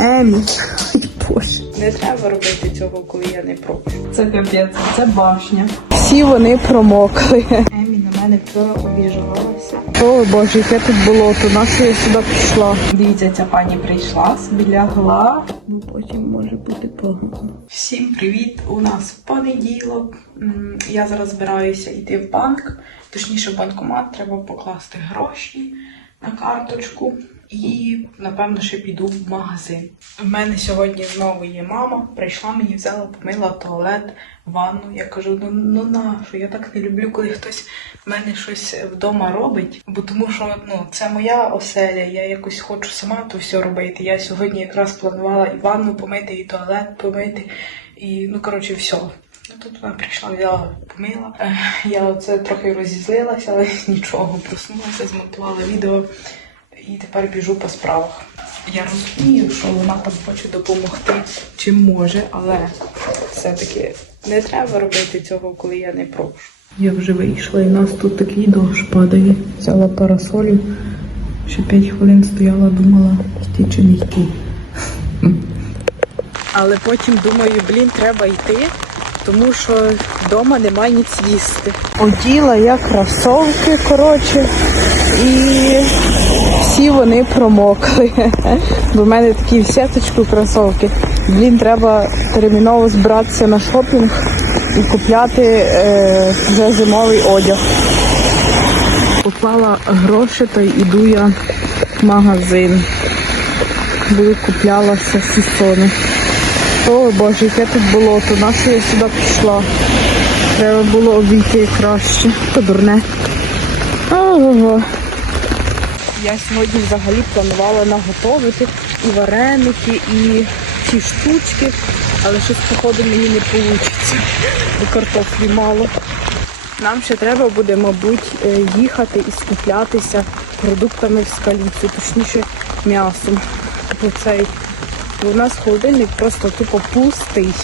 Емі. Ой, Боже. Не треба робити цього, коли я не прошу. Це капець, це башня. Всі вони промокли. Емі на мене вчора обіжалася. О боже, яке тут болото, нащо я сюди пішла? Дивіться, ця пані прийшла, собі лягла, бо потім може бути погано. Всім привіт! У нас понеділок. Я зараз збираюся йти в банк, точніше в банкомат, треба покласти гроші на карточку. І напевно ще піду в магазин. В мене сьогодні знову є мама. Прийшла мені, взяла, помила туалет, ванну. Я кажу: ну ну нащо? Я так не люблю, коли хтось в мене щось вдома робить. Бо тому що ну це моя оселя. Я якось хочу сама то все робити. Я сьогодні якраз планувала і ванну помити, і туалет помити, і ну коротше, все. Ну, Тут вона прийшла, взяла, помила. Я оце трохи розізлилася, але нічого, проснулася, змонтувала відео і тепер біжу по справах. Я розумію, що вона там хоче допомогти, чим може, але все-таки не треба робити цього, коли я не прошу. Я вже вийшла, і нас тут такий дощ падає. Взяла парасолю, ще 5 хвилин стояла, думала, йти чи не йти. Але потім думаю, блін, треба йти, тому що вдома немає ніц їсти. Оділа я кросовки, коротше, і всі вони промокли. Бо в мене такі в сіточку кросовки. Блін, треба терміново збиратися на шопінг і купляти е, вже зимовий одяг. Поклала гроші, то й іду я в магазин. Буду купляла все сісони. О боже, яке тут болото, нащо я сюди пішла? Треба було обійти краще. То дурне. Ого. Я сьогодні взагалі планувала наготовити і вареники, і ці штучки, але щось, походу, мені не вийде, бо картоплі мало. Нам ще треба буде, мабуть, е, їхати і скуплятися продуктами в скаліцю, точніше м'ясом. Бо цей бо у нас холодильник просто тупо пустий.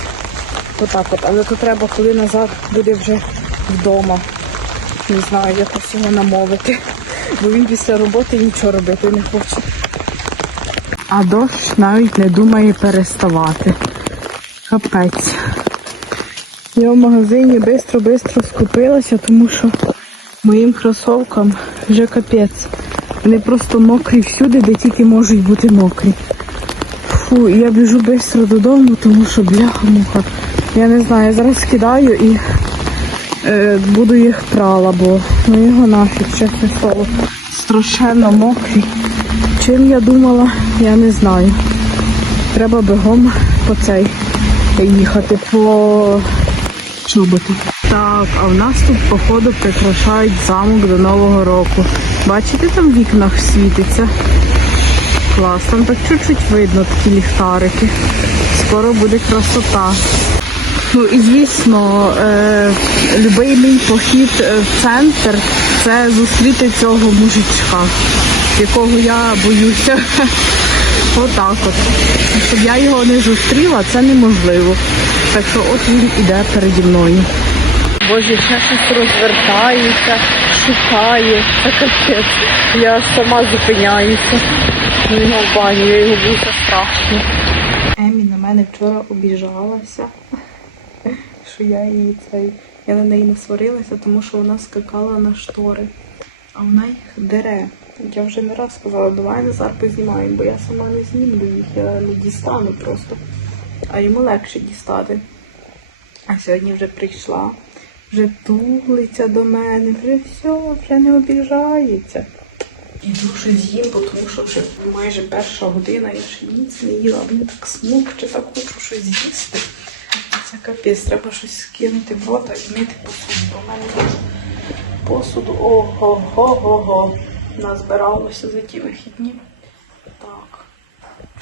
Отак от, але то треба, коли назад буде вже вдома. Не знаю, якось його намовити. Бо він після роботи нічого робити не хоче. А дощ навіть не думає переставати. Капець. Я в магазині швидко-швидко скупилася, тому що моїм кросовкам вже капець. Вони просто мокрі всюди, де тільки можуть бути мокрі. Фу, я біжу швидко додому, тому що бляха-муха. Я не знаю, я зараз кидаю і е, буду їх прала, бо ну його нафіг, чесне слово. Страшенно мокрі. Чим я думала, я не знаю. Треба бігом по цей їхати по чоботи. Так, а в нас тут, походу, прикрашають замок до Нового року. Бачите, там в вікнах світиться. Клас, там так чуть-чуть видно такі ліхтарики. Скоро буде красота. Ну і звісно, е, любий мій похід е, в центр це зустріти цього мужичка, якого я боюся. Отак от. Щоб я його не зустріла, це неможливо. Так що от він іде переді мною. Боже, я щось розвертається, шукає. Це капець. Я сама зупиняюся. Його баню, я його боюся страшно. Емі на мене вчора обіжалася, що я її цей. Я на неї не сварилася, тому що вона скакала на штори, а вона їх дере. Я вже не раз сказала, давай Назар познімаємо, бо я сама не знімлю їх, я не дістану просто. А йому легше дістати. А сьогодні вже прийшла, вже тулиться до мене, вже все, вже не обіжається. Іду щось з'їм, бо тому що вже майже перша година, я ще ніц не їла, мені так смокче, так хочу щось з'їсти. Це капець, треба щось скинути в рота і мити посуду. Бо в мене тут посуду ого-го-го назбиралося за ті вихідні. Так,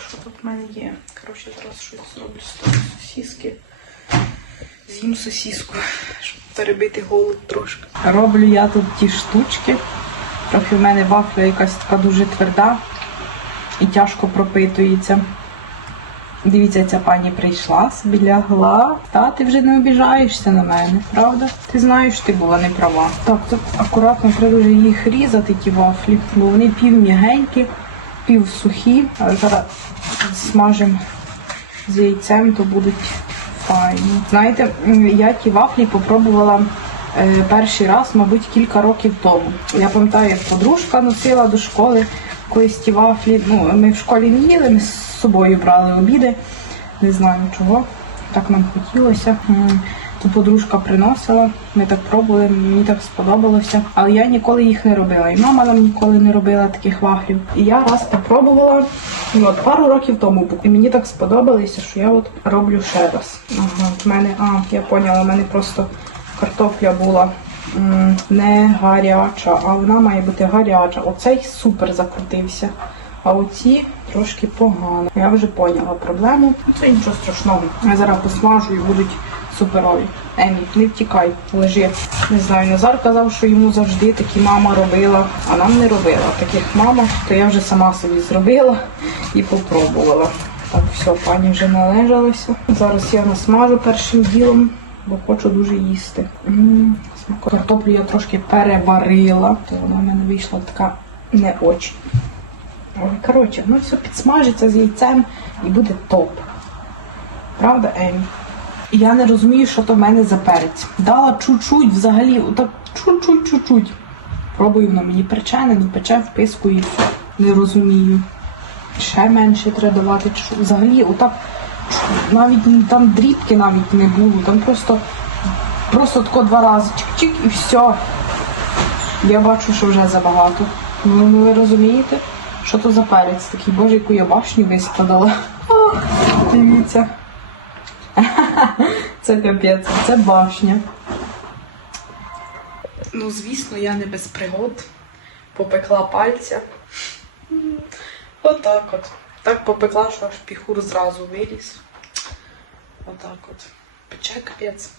що тут в мене є? Коротше, зараз щось зроблю з того сосіски. З'їм сосіску, щоб перебити голод трошки. Роблю я тут ті штучки. Трохи в мене вафля якась така дуже тверда і тяжко пропитується. Дивіться, ця пані прийшла, собі лягла. Та ти вже не обіжаєшся на мене, правда? Ти знаєш, ти була не права. Так, тут акуратно треба їх різати, ті вафлі, бо вони пів м'ягенькі, пів сухі. Але зараз смажимо з яйцем, то будуть Знаєте, я ті вафлі попробувала е, перший раз, мабуть, кілька років тому. Я пам'ятаю, як подружка носила до школи колись ті вафлі. Ну, ми в школі не їли, ми з собою брали обіди. Не знаю чого. Так нам хотілося. Подружка приносила, ми так пробували, мені так сподобалося. Але я ніколи їх не робила. І мама нам ніколи не робила таких вафлів. І я раз попробувала ну, от пару років тому. І мені так сподобалося, що я от роблю ще раз. Ага, в мене, а, я поняла, в мене просто картопля була не гаряча, а вона має бути гаряча. Оцей супер закрутився. А оці трошки погано. Я вже поняла проблему. Це нічого страшного. Я зараз посмажу і будуть суперові. Емі, не втікай, лежи. Не знаю, Назар казав, що йому завжди такі мама робила, а нам не робила таких мама, то я вже сама собі зробила і попробувала. Так, все, пані вже належалася. Зараз я насмажу першим ділом, бо хочу дуже їсти. М, Картоплю я трошки переварила, то вона в мене вийшла така не очень. Ой, коротше, ну все підсмажиться з яйцем і буде топ. Правда, Емі? Я не розумію, що то в мене за перець. Дала чуть-чуть взагалі, отак чуть-чуть, чуть-чуть. Пробую воно мені пече, не пече, впискую. Не розумію. Ще менше треба давати. Взагалі, отак навіть там дрібки навіть не було. Там просто, просто тако два рази чик-чик і все. Я бачу, що вже забагато. Ну, ну ви розумієте, що то за перець такий, боже, яку я башню вискладала. О, дивіться. Це капець, це башня. Ну, звісно, я не без пригод. Попекла пальця. Отак от. Так попекла, що аж піхур зразу виліз. Отак от. Пече капець.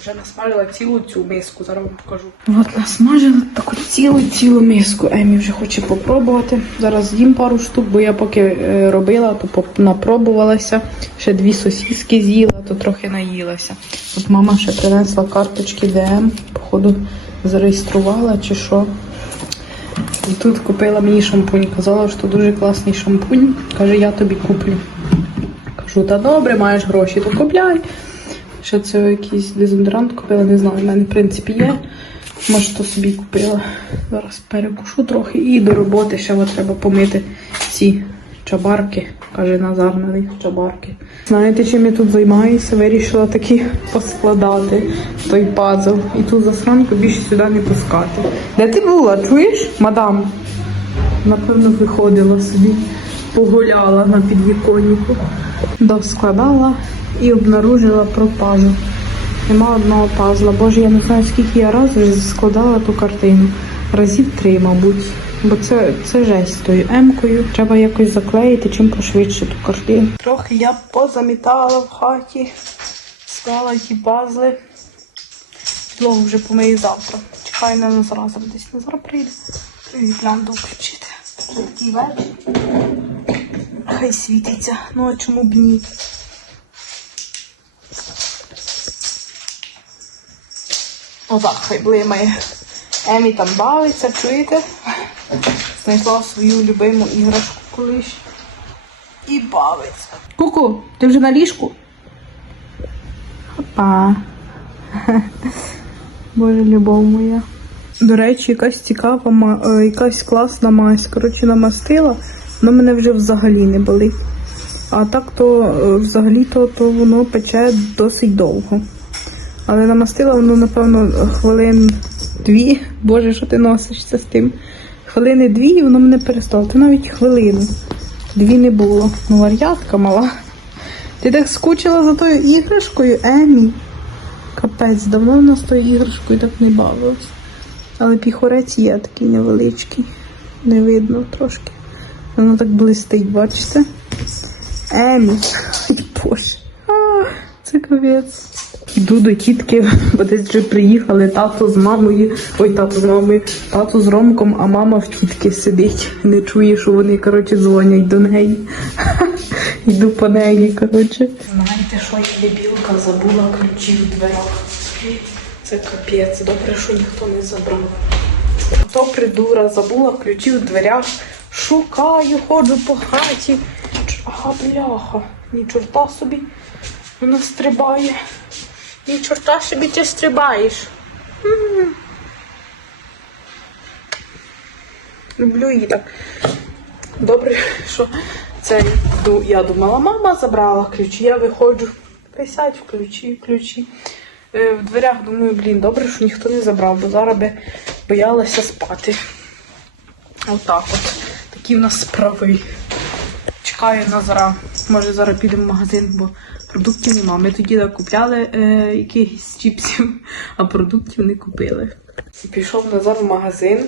Вже насмажила цілу цю миску, зараз вам покажу. От насмажила таку цілу цілу миску. Емі вже хоче попробувати. Зараз з'їм пару штук, бо я поки е, робила, то напробувалася. Ще дві сосіски з'їла, то трохи наїлася. От мама ще принесла карточки ДМ, походу зареєструвала чи що. І тут купила мені шампунь. Казала, що дуже класний шампунь. Каже, я тобі куплю. Кажу, та добре, маєш гроші, то купляй. Ще це якийсь дезодорант купила, не знаю, в мене в принципі є. Може, то собі купила. Зараз перекушу трохи і до роботи ще треба помити ці чабарки. Каже Назар на них чабарки. Знаєте, чим я тут займаюся? Вирішила таки поскладати той пазл. І ту засранку більше сюди не пускати. Де ти була? Чуєш, мадам? Напевно, виходила собі, погуляла на підвіконнику. Доскладала і обнаружила пропажу. Нема одного пазла. Боже, я не знаю, скільки я разів складала ту картину. Разів три, мабуть. Бо це, це жесть тою емкою. Треба якось заклеїти, чим пошвидше ту картину. Трохи я позамітала в хаті, склала ті пазли. Підлогу вже помию завтра. Чекаю на Назара, зараз десь Назар прийде. І глянду включити. Такий вечір. Хай світиться. Ну а чому б ні? Отак хай блимає. Емі там бавиться, чуєте? Знайшла свою любиму іграшку колись. І бавиться. Ку-ку, ти вже на ліжку? Опа. Боже, любов моя. До речі, якась цікава, е, якась класна мазь. Коротше, намастила, вона мене вже взагалі не болить. А так то е, взагалі то, то воно пече досить довго. Але намастила воно, напевно, хвилин дві. Боже, що ти носишся з тим? Хвилини дві, і воно мене перестало. Та навіть хвилину. Дві не було. Ну, вар'ятка мала. Ти так скучила за тою іграшкою, Емі. Капець, давно в нас тою іграшкою так не бавилась. Але піхорець є такий невеличкий. Не видно трошки. Воно так блистить, бачите? Емі. Ой, Боже. А, це капець. Йду до тітки, бо десь вже приїхали тато з мамою. Ой, тато з мамою, тато з Ромком, а мама в тітки сидить. Не чує, що вони, коротше, дзвонять до неї. Йду по неї, коротше. Знаєте, що я дебілка забула ключі в дверях. Це капець, добре, що ніхто не забрав. Хто придура, забула ключі в дверях. Шукаю, ходжу по хаті. Ч- а, Бляха, бляха. Ні чорта собі вона стрибає. Ні чорта собі ти стрибаєш. Люблю її так. Добре, що це я думала, мама забрала ключі, я виходжу. Присядь в ключі, ключі. Е, В дверях думаю, блін, добре, що ніхто не забрав, бо зараз би боялася спати. Отак от. Такі в нас справи. Чекаю Назара. Може зараз підемо в магазин, бо продуктів нема. Ми тоді так купляли е, якихось чіпсів, а продуктів не купили. Пішов Назар в магазин,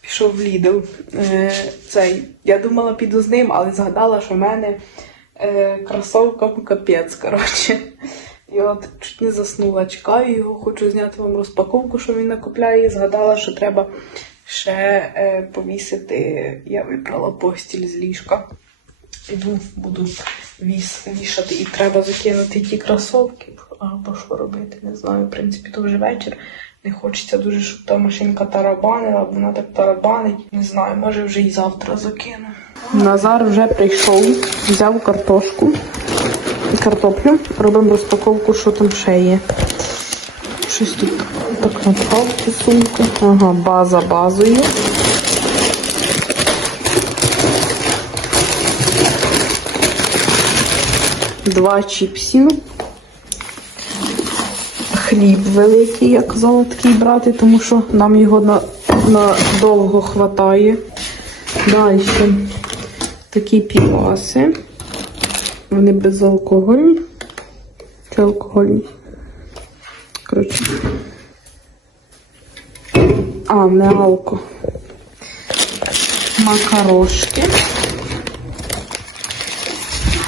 пішов в Lidl. Е, цей. Я думала, піду з ним, але згадала, що в мене е, кросовка капець. коротше. І от чуть не заснула, чекаю його, хочу зняти вам розпаковку, що він накупляє. І згадала, що треба ще е, повісити. Я вибрала постіль з ліжка. Іду, буду вішати і треба закинути ті кросовки. Або що робити, не знаю. В принципі, то вже вечір. Не хочеться дуже, щоб та машинка тарабанила, бо вона так тарабанить. Не знаю, може вже і завтра закину. Назар вже прийшов, взяв картошку і картоплю. Робимо розпаковку, що там ще є. Щось тут так напхав цю сумку. Ага, база базою. Два чіпсів. Хліб великий, я казала, такий брати, тому що нам його на, на хватає. Далі такі піваси. Вони безалкогольні. Чи алкогольні? Коротше. А, не алко. Макарошки.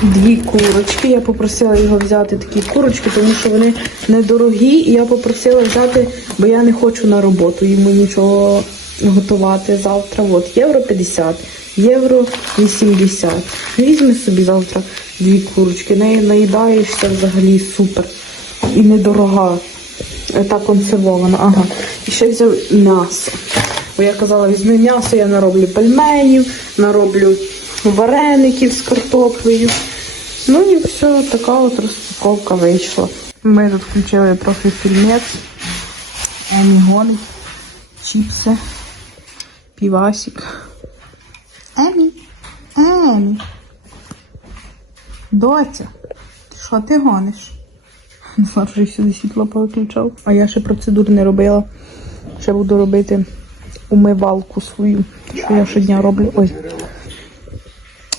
Дві курочки. Я попросила його взяти такі курочки, тому що вони недорогі. І я попросила взяти, бо я не хочу на роботу йому нічого готувати завтра. От євро 50, євро 80. Візьми собі завтра дві курочки. Неї наїдаєшся взагалі супер. І недорога. Е, Та консервована. Ага. І ще взяв м'ясо. Бо я казала, візьми м'ясо, я нароблю пельменів, нароблю вареників з картоплею. Ну і все, така от розпаковка вийшла. Ми тут включили трохи фільмець, Емі голить, чіпси, півасик. Емі, Емі. Доця, що ти гониш? Назар вже сюди світло повиключав. А я ще процедур не робила. Ще буду робити умивалку свою, що я щодня роблю. Ой.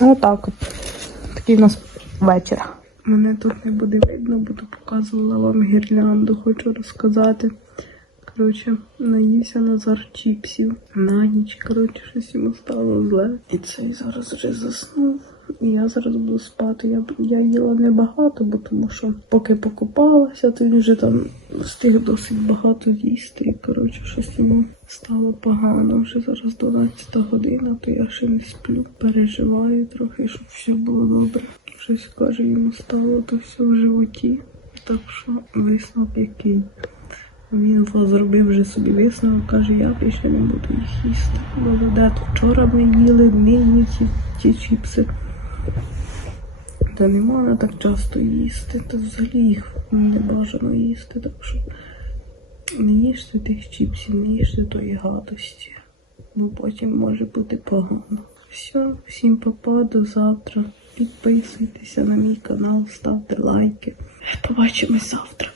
Отак от. Такий в нас вечір. Мене тут не буде видно, буду показувала вам гірлянду, хочу розказати. Коротше, наївся Назар чіпсів. На ніч, коротше, щось йому стало зле. І цей зараз вже заснув. І я зараз буду спати. Я, я їла небагато, бо тому що поки покупалася, то він вже там встиг досить багато їсти. І коротше, щось йому стало погано. Вже зараз 12 година, то я ще не сплю. Переживаю трохи, щоб все було добре. Щось каже, йому стало то все в животі. Так що висновок який. Він зробив вже собі висновок, каже, я більше не буду їх їсти. Молоде, то вчора ми їли, нині ті, ті чіпси. Та не можна так часто їсти, то взагалі їх не бажано їсти, так що не їжте тих чіпсів, не їжте тої гадості, бо потім може бути погано. Все, всім папа, до завтра. Підписуйтеся на мій канал, ставте лайки. Побачимось завтра.